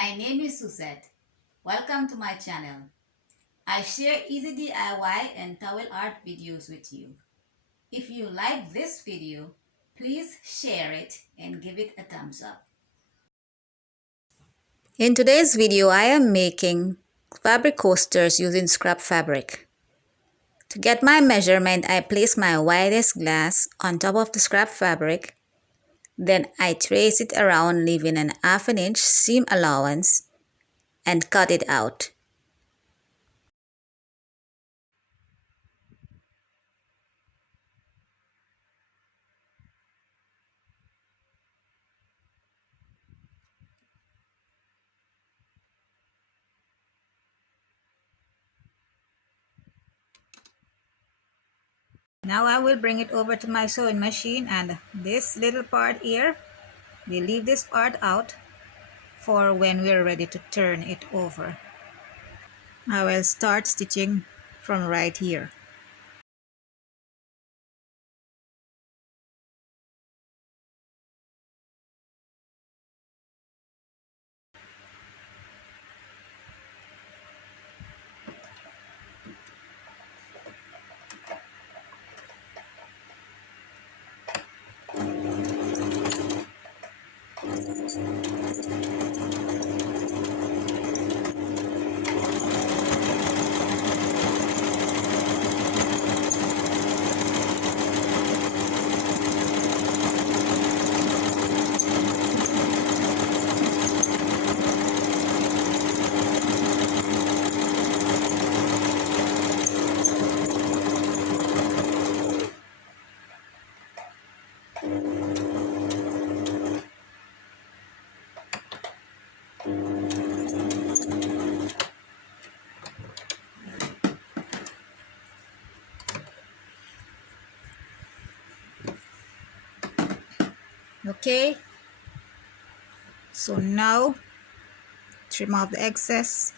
my name is Suzette. Welcome to my channel. I share easy DIY and towel art videos with you. If you like this video, please share it and give it a thumbs up. In today's video, I am making fabric coasters using scrap fabric. To get my measurement, I place my widest glass on top of the scrap fabric. Then I trace it around, leaving an ½ inch seam allowance and cut it out. Now I will bring it over to my sewing machine, and this little part here, we leave this part out for when we're ready to turn it over. I will start stitching from right here. Okay, so now trim off the excess.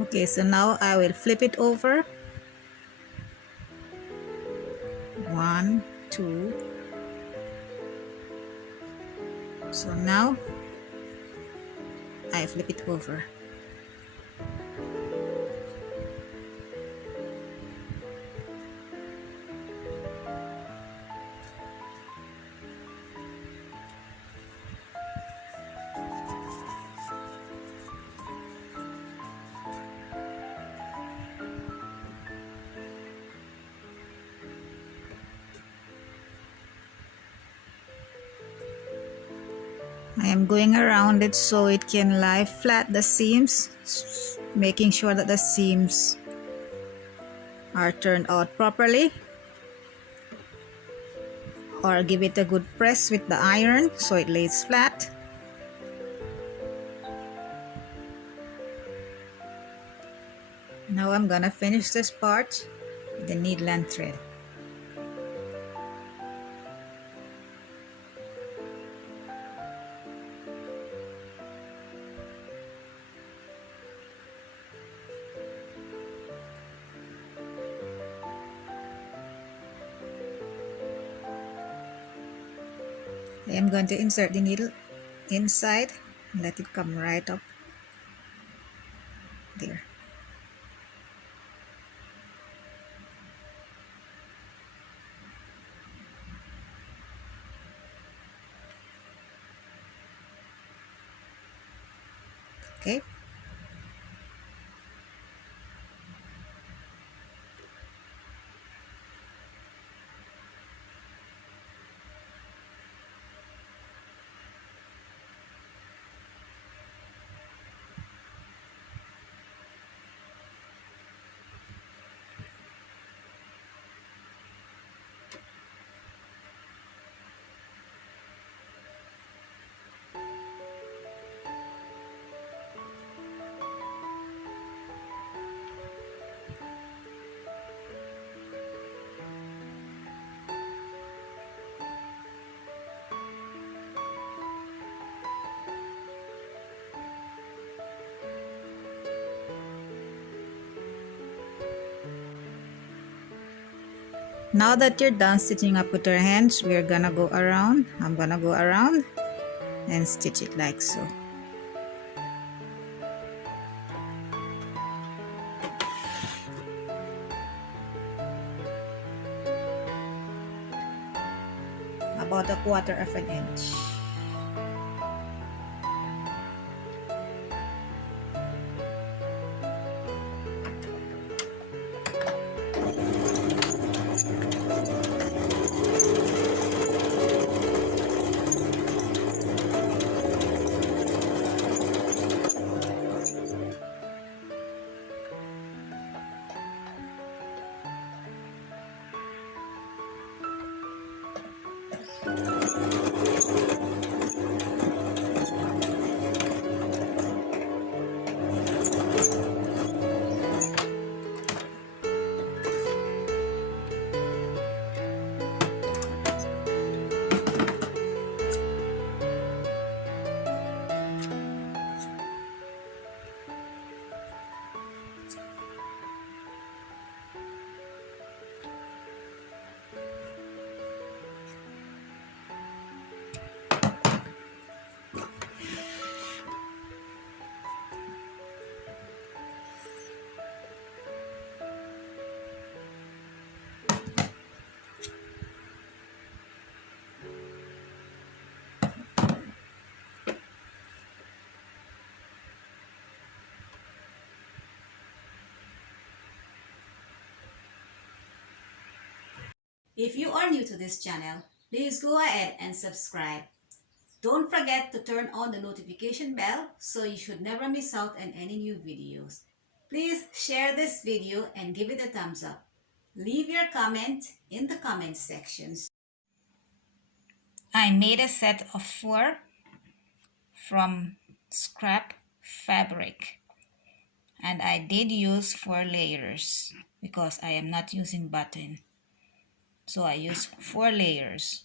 Okay, so now I will flip it over. 1, 2. So now I flip it over. I am going around it so it can lie flat the seams, making sure that the seams are turned out properly, or give it a good press with the iron so it lays flat. Now I'm gonna finish this part with the needle and thread. I am going to insert the needle inside and let it come right up there. Okay. Now that you're done stitching up with your hands, we're gonna go around. I'm gonna go around and stitch it like so. About a quarter of an inch. If you are new to this channel, please go ahead and subscribe. Don't forget to turn on the notification bell so you should never miss out on any new videos. Please share this video and give it a thumbs up. Leave your comment in the comment sections. I made a set of 4 from scrap fabric, and I did use 4 layers because I am not using button. So I used 4 layers.